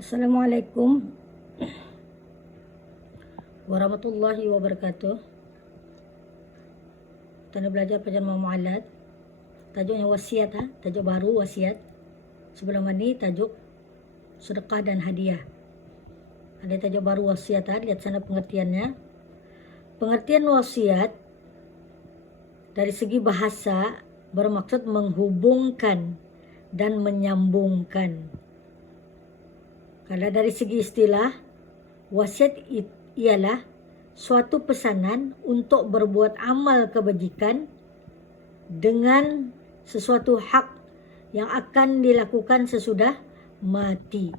Assalamualaikum warahmatullahi wabarakatuh. Kita belajar pelajaran muamalat. Tajuknya wasiat, tajuk baru wasiat. Sebelum ini tajuk sedekah dan hadiah. Ada tajuk baru wasiat, lihat sana pengertiannya. Pengertian wasiat dari segi bahasa bermaksud menghubungkan dan menyambungkan. Kalau dari segi istilah, wasiat ialah suatu pesanan untuk berbuat amal kebajikan dengan sesuatu hak yang akan dilakukan sesudah mati.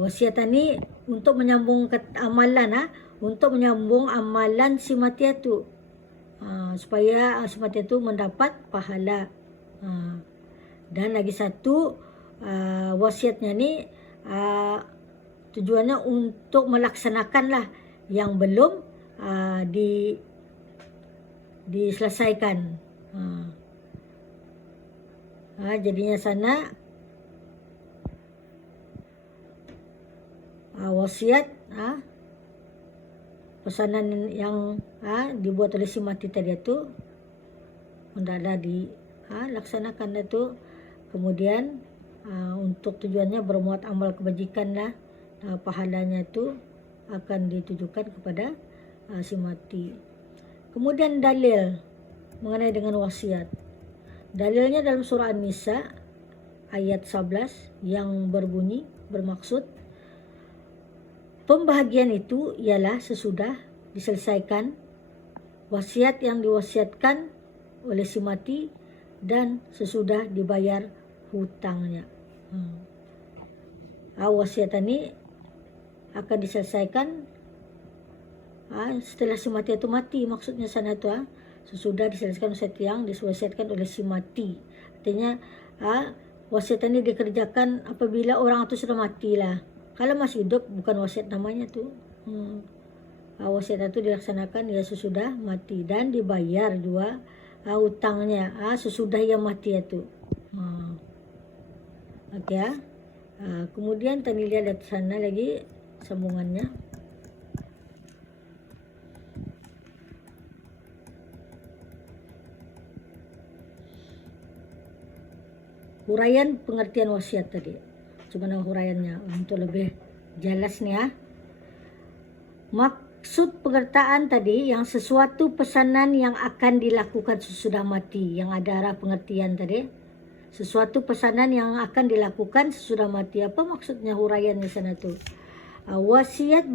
Wasiat ini untuk menyambung amalan, untuk menyambung amalan si mati itu, supaya si mati itu mendapat pahala. Dan lagi satu, wasiatnya ni tujuannya untuk melaksanakanlah yang belum diselesaikan. Jadinya sana wasiat, pesanan yang dibuat oleh si mati tadi itu hendaklah dilaksanakan itu. Kemudian untuk tujuannya berbuat amal kebajikan lah, pahalanya itu akan ditujukan kepada si mati. Kemudian dalil mengenai dengan wasiat. Dalilnya dalam surah An-Nisa ayat 11 yang bermaksud pembahagian itu ialah sesudah diselesaikan wasiat yang diwasiatkan oleh si mati dan sesudah dibayar hutangnya. Wasiat ini akan diselesaikan setelah si mati itu mati. Maksudnya sana itu sesudah diselesaikan wasiat yang diwasiatkan oleh si mati. Artinya wasiat ini dikerjakan apabila orang itu sudah mati lah. Kalau masih hidup bukan wasiat namanya tu. Wasiat itu dilaksanakan ya sesudah mati dan dibayar juga hutangnya sesudah ia mati itu. Okey. Kemudian tadi lihat sana lagi sambungannya. Huraian pengertian wasiat tadi. Cuma huraiannya untuk lebih jelas nih Maksud pengertian tadi yang sesuatu pesanan yang akan dilakukan sesudah mati, yang ada arah pengertian tadi. Sesuatu pesanan yang akan dilakukan sesudah mati. Apa maksudnya huraian di sana tu? Wasiat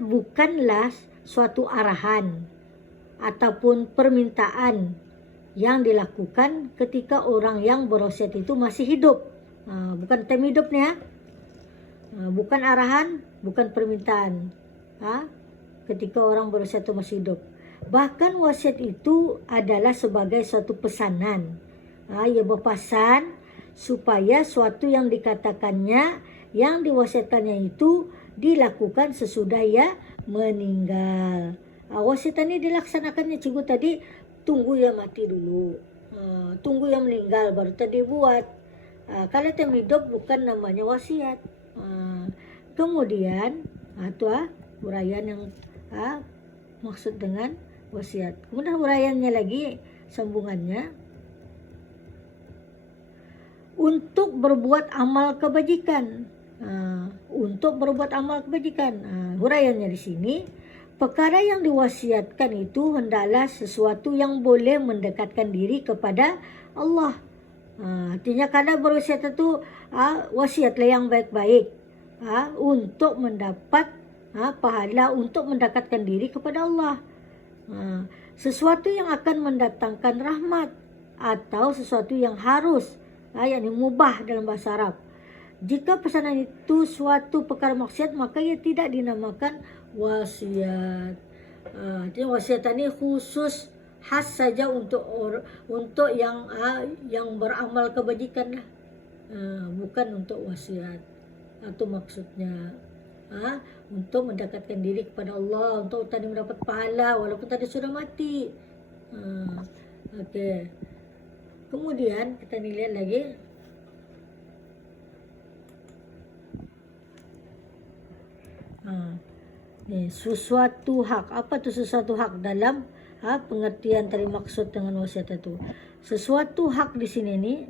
bukanlah suatu arahan ataupun permintaan yang dilakukan ketika orang yang berwasiat itu masih hidup. Bukan time hidup ni bukan arahan, bukan permintaan. Ketika orang berwasiat itu masih hidup. Bahkan wasiat itu adalah sebagai suatu pesanan. Ia berpesan supaya suatu yang dikatakannya, yang diwasiatkannya itu dilakukan sesudah ia meninggal. Wasiat ini dilaksanakannya cikgu tadi, tunggu ia mati dulu, tunggu ia meninggal baru tadi buat. Kalau time hidup bukan namanya wasiat. Kemudian itu huraian yang maksud dengan wasiat. Kemudian huraiannya lagi, sambungannya, untuk berbuat amal kebajikan. Untuk berbuat amal kebajikan. Huraiannya di sini, perkara yang diwasiatkan itu hendaklah sesuatu yang boleh mendekatkan diri kepada Allah. Artinya kalau berwasiat itu wasiatlah yang baik-baik untuk mendapat pahala, untuk mendekatkan diri kepada Allah. Sesuatu yang akan mendatangkan rahmat atau sesuatu yang harus, yakni mubah dalam bahasa Arab. Jika pesanan itu suatu perkara maksiat, maka ia tidak dinamakan wasiat. Jadi wasiat ini khusus khas saja untuk yang beramal kebajikan lah. Bukan untuk wasiat. Itu maksudnya. Untuk mendekatkan diri kepada Allah, untuk tadi mendapat pahala walaupun tadi sudah mati. Okey. Kemudian kita lihat lagi Sesuatu hak. Apa tuh sesuatu hak dalam pengertian tadi maksud dengan wasiat itu? Sesuatu hak di sini nih,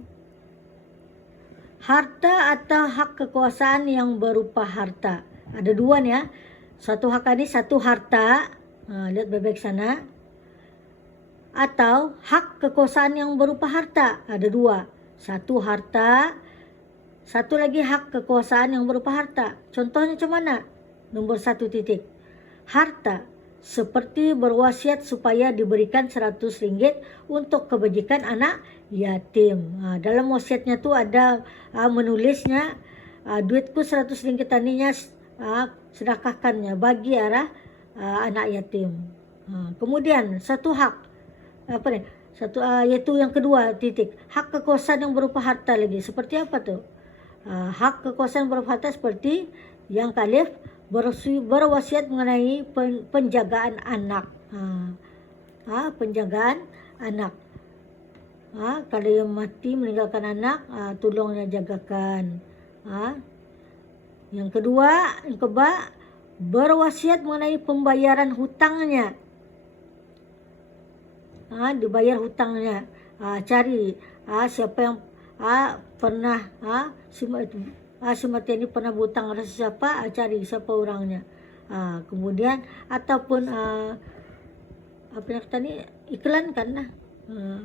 harta atau hak kekuasaan yang berupa harta. Ada dua nih ya. Satu hak ini satu harta. Lihat baik-baik sana. Atau hak kekuasaan yang berupa harta. Ada dua. Satu harta. Satu lagi hak kekuasaan yang berupa harta. Contohnya macam mana? Nomor 1 titik. Harta. Seperti berwasiat supaya diberikan 100 ringgit untuk kebajikan anak yatim. Dalam wasiatnya tu ada menulisnya, duitku 100 ringgit tadinya sedekahkannya bagi arah anak yatim. Kemudian satu hak yaitu yang kedua titik, hak kekuasaan yang berupa harta lagi. Seperti apa tuh? Hak kekuasaan berupa harta seperti yang kalif berwasiat mengenai penjagaan anak. Penjagaan anak. Kalau yang mati meninggalkan anak, tolongnya jagakan. Yang kedua, berwasiat mengenai pembayaran hutangnya. Dibayar hutangnya. Cari siapa yang pernah si mati ini pernah berhutang pada siapa, cari siapa orangnya. Kemudian ataupun apa yang tadi iklankan lah,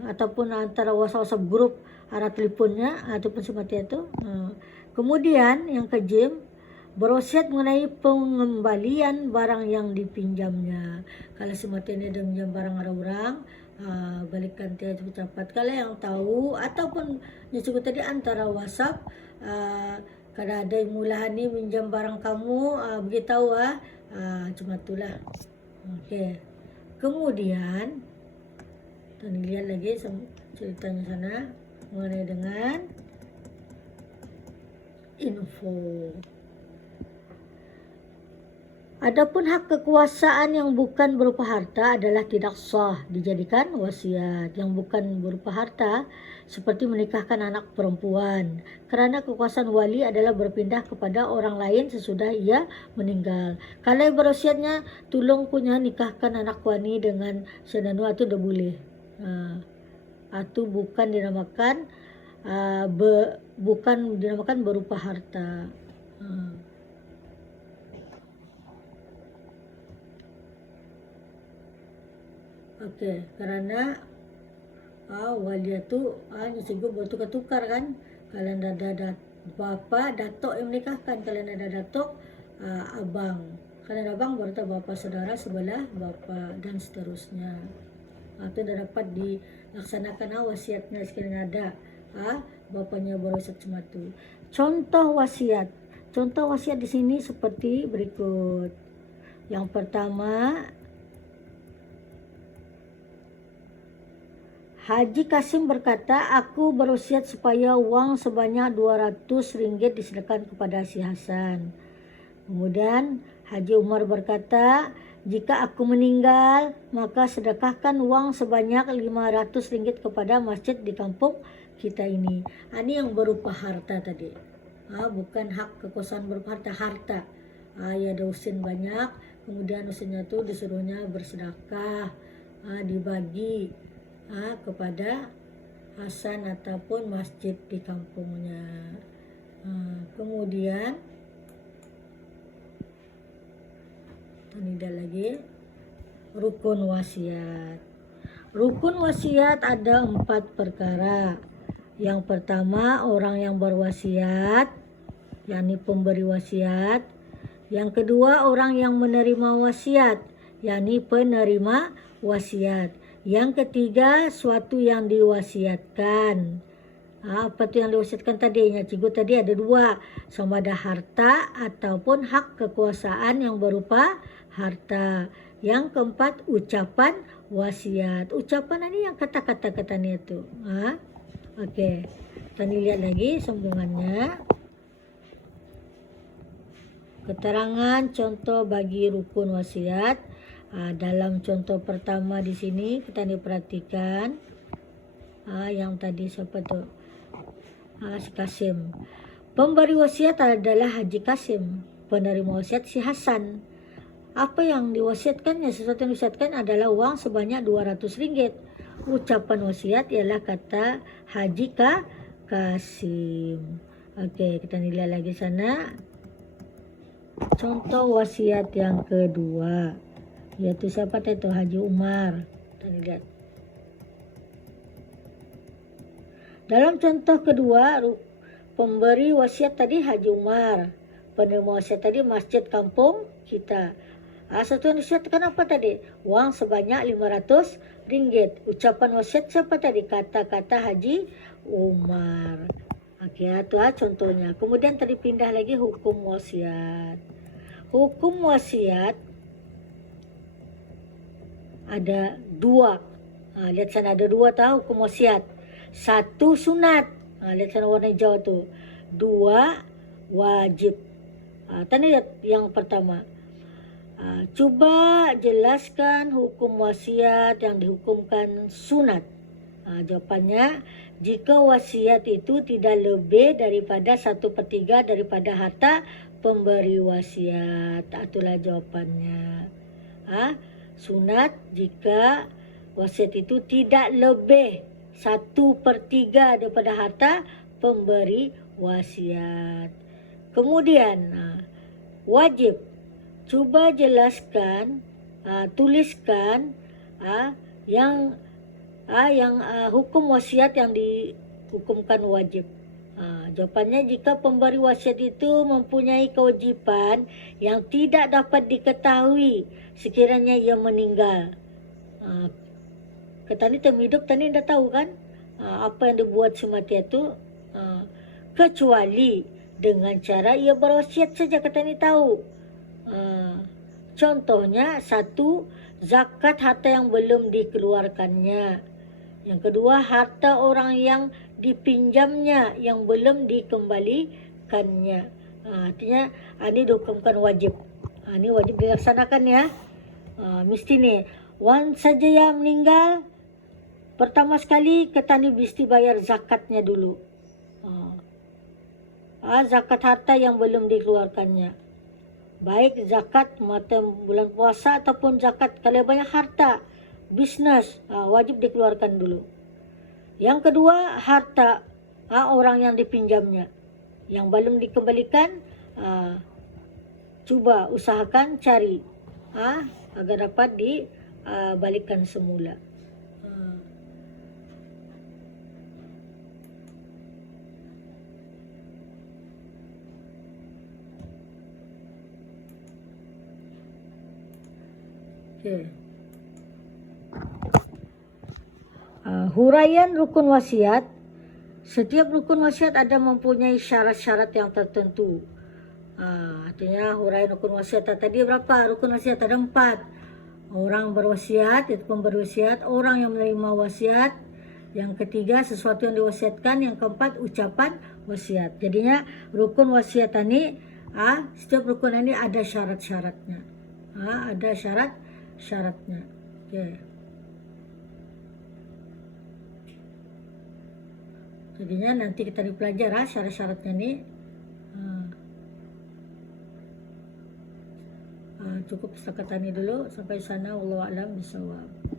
ataupun antara WhatsApp grup arah teleponnya ataupun si mati itu. Kemudian yang kejim, berwasiat mengenai pengembalian barang yang dipinjamnya. Kalau si mati ini ada pinjam barang orang, balikan dia cepat-cepat. Kalau yang tahu ataupun yang sebut tadi antara WhatsApp, kalau ada yang mulahan ni minjam barang kamu, beritahu cuma itulah. Okey. Kemudian kita lihat lagi ceritanya sana mengenai dengan info. Adapun hak kekuasaan yang bukan berupa harta adalah tidak sah dijadikan wasiat. Yang bukan berupa harta seperti menikahkan anak perempuan, kerana kekuasaan wali adalah berpindah kepada orang lain sesudah ia meninggal. Kalau berwasiatnya tolong punya nikahkan anak wani dengan senanu, itu dah boleh. Itu bukan dinamakan berupa harta. Okey, kerana wali tu cikgu bertukar-tukar kan. Kalau ada bapa, datuk yang menikahkan. Kalau ada datuk, abang. Kalau ada abang, baru tahu bapa saudara sebelah bapa dan seterusnya. Itu dah dapat dilaksanakan wasiatnya sekiranya ada. Bapanya berwasiat cuma tu. Contoh wasiat di sini seperti berikut. Yang pertama, Haji Kasim berkata, aku berwasiat supaya wang sebanyak 200 ringgit disedekahkan kepada si Hasan. Kemudian Haji Umar berkata, jika aku meninggal, maka sedekahkan wang sebanyak 500 ringgit kepada masjid di kampung kita ini. Ini yang berupa harta tadi. Bukan hak kekuasaan berupa harta. Ya ada usin banyak, kemudian usinnya tu disuruhnya bersedekah, dibagi kepada Hasan ataupun masjid di kampungnya. Kemudian ini dah lagi rukun wasiat. Rukun wasiat ada 4 perkara. Yang pertama, orang yang berwasiat, yakni pemberi wasiat. Yang kedua, orang yang menerima wasiat, yakni penerima wasiat. Yang ketiga, suatu yang diwasiatkan. Apa tu yang diwasiatkan tadinya? Cikgu tadi ada 2, sama ada harta ataupun hak kekuasaan yang berupa harta. Yang keempat, ucapan wasiat. Ucapan ini yang kata-kata ni itu. Okey. Kita lihat lagi sambungannya. Keterangan contoh bagi rukun wasiat. Dalam contoh pertama di sini kita diperhatikan yang tadi siapa tu? Si Kasim. Pemberi wasiat adalah Haji Kasim. Penerima wasiat si Hasan. Apa yang diwasiatkannya? Sesuatu yang diwasiatkan adalah uang sebanyak Rp200. Ucapan wasiat ialah kata Haji Kasim. Oke, kita nilai lagi sana. Contoh wasiat yang kedua, yaitu siapa itu? Haji Umar. Kita lihat. Dalam contoh kedua, pemberi wasiat tadi Haji Umar. Penerima wasiat tadi masjid kampung kita. Satu yang disiatkan apa tadi? Uang sebanyak Rp500. Ucapan wasiat siapa tadi? Kata-kata Haji Umar. Oke, itu contohnya. Kemudian tadi pindah lagi hukum wasiat. Hukum wasiat ada dua. Lihat sana ada dua tahu hukum wasiat. Satu sunat. Lihat sana warna hijau tu. Dua wajib. Tadi lihat yang pertama. Cuba jelaskan hukum wasiat yang dihukumkan sunat. Jawapannya, jika wasiat itu tidak lebih daripada 1/3 daripada harta pemberi wasiat. Itulah jawapannya. Sunat jika wasiat itu tidak lebih 1/3 daripada harta pemberi wasiat. Kemudian wajib. Cuba jelaskan, tuliskan yang hukum wasiat yang dihukumkan wajib. Jawapannya, jika pemberi wasiat itu mempunyai kewajipan yang tidak dapat diketahui sekiranya ia meninggal. Tadi tem hidup tadi dah tahu kan apa yang dibuat si mati itu, kecuali dengan cara ia berwasiat saja. Katanya tahu. Contohnya, satu, zakat harta yang belum dikeluarkannya. Yang kedua, harta orang yang dipinjamnya yang belum dikembalikannya. Artinya ini dihukumkan wajib. Ini wajib dilaksanakan ya. Mesti nih, wan saja yang meninggal, pertama sekali ketani mesti bayar zakatnya dulu. Zakat harta yang belum dikeluarkannya. Baik zakat mata bulan puasa ataupun zakat kalau banyak harta, bisnes, wajib dikeluarkan dulu. Yang kedua, harta orang yang dipinjamnya yang belum dikembalikan, cuba usahakan cari agar dapat dibalikan semula. Okay. Huraian rukun wasiat. Setiap rukun wasiat ada mempunyai syarat-syarat yang tertentu. Artinya huraian rukun wasiat tadi berapa? Rukun wasiat ada 4. Orang berwasiat, itu pemberi wasiat. Orang yang menerima wasiat. Yang ketiga, sesuatu yang diwasiatkan. Yang keempat, ucapan wasiat. Jadinya rukun wasiat ini, setiap rukun ini ada syarat-syaratnya. Ada syaratnya. Okay. Jadinya nanti kita dipelajari syarat-syaratnya nih. Cukup setakat ini dulu. Sampai sana, wallahu a'lam bishawab.